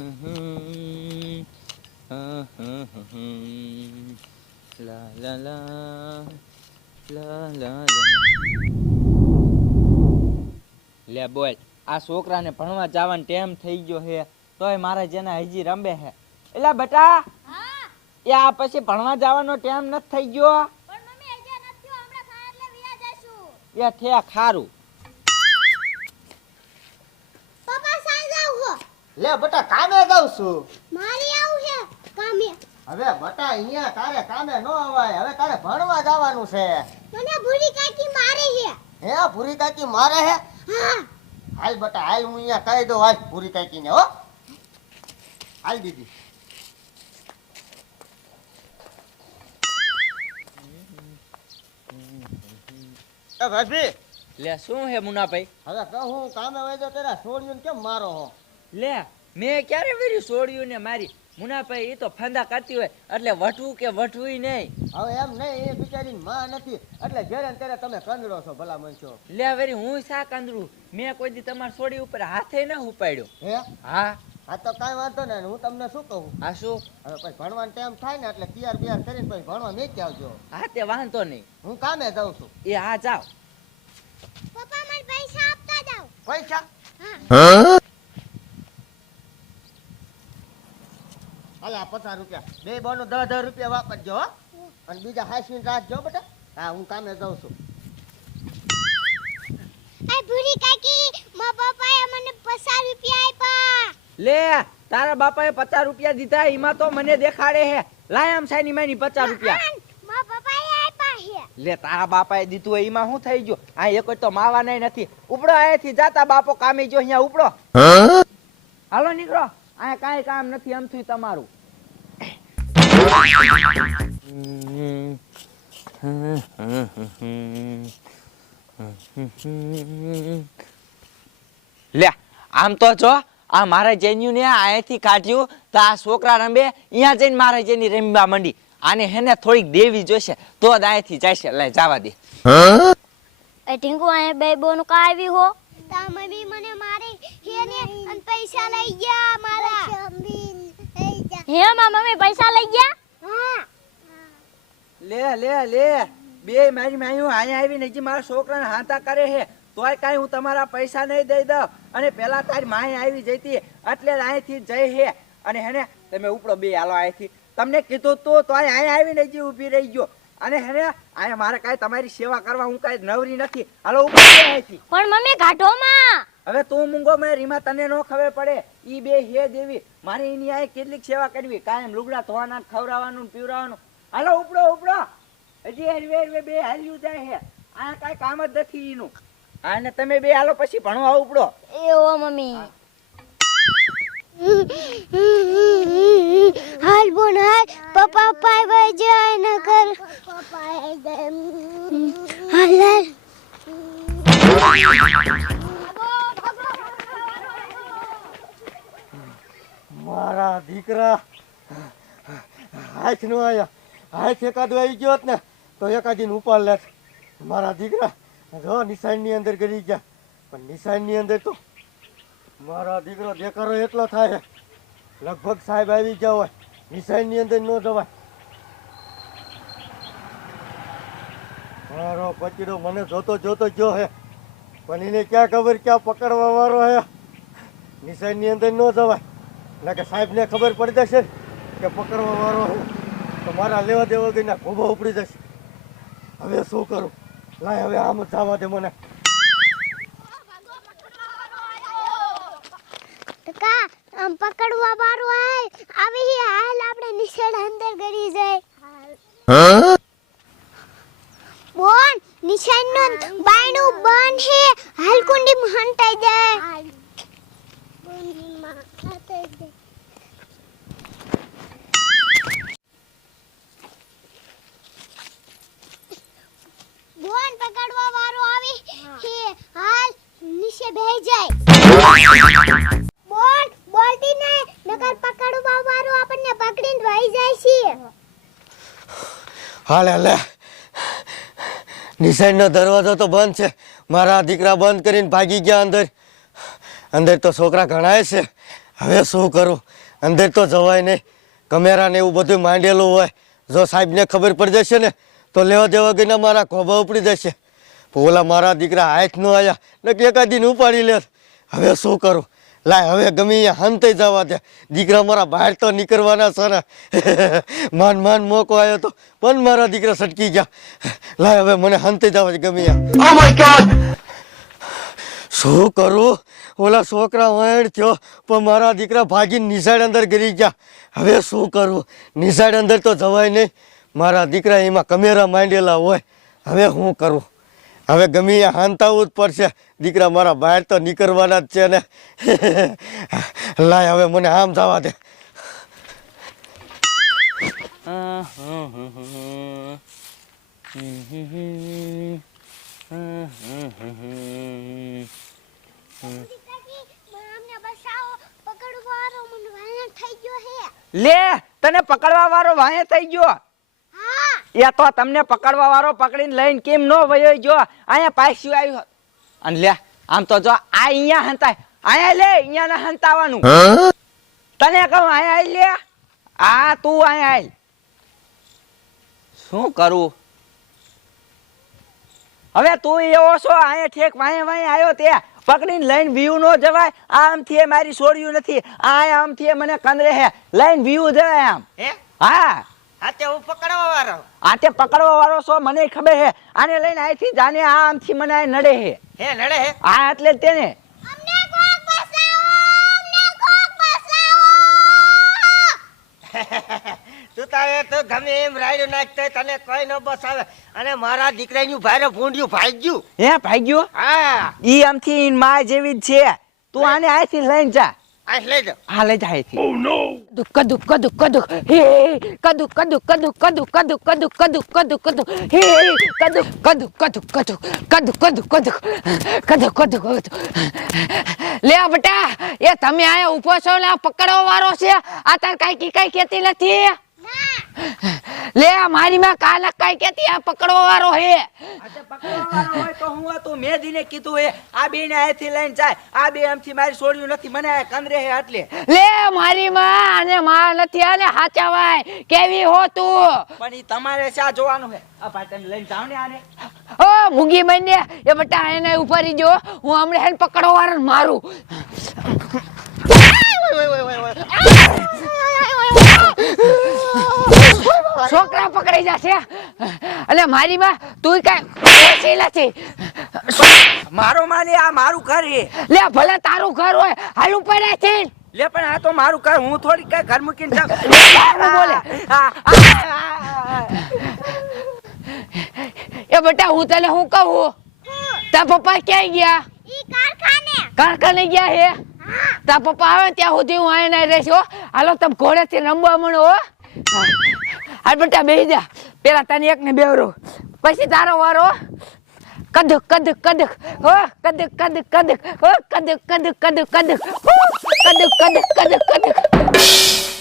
લા બોલ આ છોકરાને ભણવા જવાનો ટાઈમ થઈ ગયો હે તોય મારા જેના હજી રમે હે એલા બટા એ આ પછી ભણવા જવાનો ટાઈમ નથી થઈ ગયો? પણ મમ્મી હજી નથી થયો હમણાં થાય એટલે વિયા જશું એ ઠેક ખારું. લે બટા કામે જાઉં છું. મારી આવું છે કામે. હવે બટા અહીંયા તારે કામે ન અવાય. હવે તારે ભણવા જવાનું છે. મને ભૂરી કાકી મારે છે. હે ભૂરી કાકી મારે હે? હા. હાલ બટા હાલ હું અહીંયા કહી દઉં હાલ ભૂરી કાકી ને હો. હાલ દીદી. એ ભાભી. લે શું હે મુનાભાઈ? હવે કહું હું કામે વહી જાઉં તેરા છોડ્યું કેમ મારો હો? લે મેં ક્યારે વેર્યું છોડ્યું ને મારી? મુનાભાઈ એ તો ફંદા કરતી હોય. એટલે વટવું કે વટવું નહીં. હવે એમ નહીં એ બિચારી માં નથી. એટલે જ્યારે ત્યારે તમે કંદરો છો ભલા મનશો લે વેરી હું શા કંદરું? મેં કોઈ દી તમારી છોડી ઉપર હાથે ન ઉપાડ્યો હે? હા. આ તો કાંઈ વાંધો નહીં હું તમને શું કહું? હા શું? હવે પછી ભણવાનો ટાઈમ થાય ને એટલે તૈયાર બિયાર કરીને પછી ભણવા મેકી આવજો. હા તે વાંધો નહીં. હું કામે જાઉં છું. એ હા જાઓ. પપ્પા મને પૈસા આપતા જાવ પૈસા? હા? હાલ આ પચાસ રૂપિયા. બે બોનો દસ દસ રૂપિયા વાપરજો હો. અને બીજા હાઈસીન રાખજો બેટા. હા હું કામે જાઉં છું. એ ભૂરી કાકી મા પપ્પાએ મને 50 રૂપિયા આપ્યા. લે તારા બાપાએ પચાસ રૂપિયા દીધા એમાં તો મને દેખાડે હે. લાય આમ સાની માની પચાસ રૂપિયા. મા પપ્પાએ આપ્યા છે. લે તારા બાપાએ દીધું એમાં શું થઈ ગયું? આ એક તો માવા નહીં નથી. ઉપડો અહીંયાથી જાતા બાપો કામે જો અહીંયા ઉપડો. હાલો નીકળો. આ કાંઈ કામ નથી થયું તમારું. લે આમ તો જો આ મારા જેન્યુ ને અહીંયાથી કાઢ્યું તો આ છોકરા રમે અહીંયા જઈને મારા જેની રમવા માંડી. આને હેને થોડીક દેવી જોઈશે તો જ અહીંયાથી જશે લે જવા દે. એ ટીંકુ આ બે બોનું કા આવી હો? તા મમ્મી મને મારી હે અન પૈસા લઈ ગયા મારા. હે મા મમ્મી પૈસા લઈ ગયા? લે લે લે. બે મારી માયું અહીંયા આવીને હજી મારા છોકરાને હાંતા કરે છે. તોય કાંઈ હું તમારા પૈસા નહીં દઈ દઉં. અને પેલા તારી માય આવી જતી. એટલે અહીંથી જઈ હે અને હેને તમે ઉપડો બે હાલો અહીંથી. તમને કીધું તું તોય અહીંયા આવીને હજી ઊભી રહી ગયો. અને હેને અહીંયા મારે કાંઈ તમારી સેવા કરવા હું કાંઈ નવરી નથી. હાલો ઉપડો બે અહીંથી. પણ મમ્મી કાઢો હવે તું મૂંગો મેં રીમા તને નો ખબર પડે. ઈ બે હે દેવી. મારે એની આ કેટલીક સેવા કરવી. કાયમ લુગડા ધોવાના ખવડાવવાનું પીવડાવવાનું. હાલો ઉપડો ઉપડો. હજી હરવે હરવે બે હાલ્યું જાય હે. આ કાંઈ કામ જ નથી એનું. આને તમે બે હાલો પછી ભણવા ઉપડો. એ ઓ મમ્મી હાલ બોન હાલ. પપ્પા પાય ભાઈ જાય ન કર હાલ હાલ. મારા દીકરા હાથ નો આયા. હાથ એકાદો આવી ગયો હોત ને, તો એકાદીને ઉપાડ લેત. મારા દીકરા, જો નિશાનની અંદર ગરી ગયા. પણ નિશાનની અંદર તો મારા દીકરો દેકારો એટલો થાય. લગભગ સાહેબ આવી ગયા હોય, નિશાનની અંદર ન જવાય. મારો પચીડો મને જોતો જોતો ગયો હે, પણ એને ક્યાં ખબર, ક્યાં પકડવા વાળો હે? નિશાનની અંદર ન જવાય. એટલે કે સાહેબને ખબર પડી જશે કે પકડવા વાળો તો મારા લેવા દેવા ગઈને ભૂભા ઉપડી જશે. હવે શું કરું? લાય હવે આમ જ જવા દે મને. આમ પકડવા વાળું આય. આવી હાલ આપણે નિશાળ અંદર ગરી જાય. બોન નિશાળનું બાયણું બંધ હે. હાલ કુંડી માં જાય. બોન બોલ હાલે નિશાનનો દરવાજો તો બંધ છે. મારા દીકરા બંધ કરીને ભાગી ગયા અંદર. અંદર તો છોકરા ઘણાય છે. હવે શું કરું? અંદર તો જવાય નહીં. કમેરા ને એવું બધું માંડેલું હોય. જો સાહેબને ખબર પડી જશે ને, તો લેવા દેવા ગઈને મારા ખોભા ઉપડી જશે. ઓલા મારા દીકરા હાથ ન આવ્યા ને એકાદી ઉપાડી લે હવે શું કરું? લાય હવે ગમે અહીંયા હંતે જવા દે. દીકરા મારા બહાર તો નીકળવાના છે ને. માન માન મોકો આવ્યો તો. પણ મારા દીકરા સટકી ગયા. લાય હવે મને હંતે જવા દે ગમે અહીંયા. શું કરું? ઓલા છોકરા વણ થયો પણ મારા દીકરા ભાગીને નિશાળ અંદર ગરી ગયા. હવે શું કરું? નિશાળ અંદર તો જવાય નહીં. મારા દીકરા એમાં કમેરા માંડેલા હોય. હવે શું કરું? હવે ગમે એ હાંતાવું જ પડશે. દીકરા મારા બહાર તો નીકળવાના જ છે ને. લાય હવે મને આમ થવા દે. લે તને પકડવા વાળો વાંહે થઈ ગયો. હા એ તો તમને પકડવા વાળો પકડીને લઈને કેમ નો વયો જો અહીંયા પાછું આવ્યું અને લે આમ તો જો આ અહીંયા હંતાય. અહીંયા લે અહીંયા ના હંતાવાનું તને કહું અહીંયા આવી લે આ તું અહીંયા આવી શું કરું? હવે તું એવો છો અહીંયા ઠેક વાંય વાંય આવ્યો તે. પકડીને લઈને વ્યૂ નો જવાય. આમથી એ મારી છોડ્યું નથી. આ આમથી થી મને કંદરે હે લઈને વ્યૂ જવાય આમ. હે. હા હા પકડવા વાળો. આતે પકડવા વાળો છો મને ખબર હે આને લઈને અહીંથી જાને આ આમથી મને આ નડે હે હે નડે હે? આ એટલે તેને અમને કોક બચાવો અમને કોક બચાવો તું તારે તો ગમે એમ રાયડું નાખતો તને કોઈ ન બસાવે. અને મારા દીકરાનું ભારે ભૂંડ્યું ભાગ્યું. હે ભાગ્યો? હા. ઈ આમથી માય જેવી જ છે. તું આને અહીંથી લઈને જા. આ લઈ જાઓ હા લઈ જા નો કદુ કદુ કદુ કદુ હે કદુ કદુ કદુ કદુ કદુ કદુ કદુ કદુ કદુ હે કદુ કદુ કદુ કદુ કદુ કદુ કદુ કદુ કદુ કદુ લે આ બટા એ તમે આયા ઊભો છો ને આ પકડવા વાળો છે આ તાર કઈ કી કાઈ કેતી નથી લે મારી માં કાલ કઈ કેતી આ પકડવા વાળો હે તો હું મેં દીને કીધું હે આ બે ને અહીંથી લઈને જાય. આ બે આમથી મારી છોડ્યું નથી મને કંદરે હે એટલે લે મારી માં અને માં નથી આલે હાચાવાય. કેવી હો તું? પણ ઈ તમારે શા જોવાનું હે? આ પાટણ લઈને જાવ ને આને. ઓ મુગી મને એ બટા એને ઉપર જો હું હમણાં હેન પકડવા વાળો મારું. છોકરા જશે. એટલે મારી માં તું કઈ ઓછી નથી. મારો માને આ મારું ઘર હે લે ભલે તારું ઘર હોય હાલું પડે છે. લે પણ આ તો મારું ઘર હું થોડી કઈ ઘર મૂકીને જાઉં. બોલે. આ, આ, એ બેટા હું તને હું કહું? તા પપ્પા ક્યાંય ગયા? ઈ કારખાને. કારખાને ગયા હે? તા પપ્પા આવે ત્યાં સુધી હું આયા નહીં રહીશ હાલો તમે ઘોડેથી રમવા મળો હો. હાલ બેટા બેસી જા. પેલા તને એક ને બેવરો. પછી તારો વારો કદક કદક કદક, હો. કદક કદક કદક, હો. કદક કદક કદક કદક કદક કદક કદક કદક.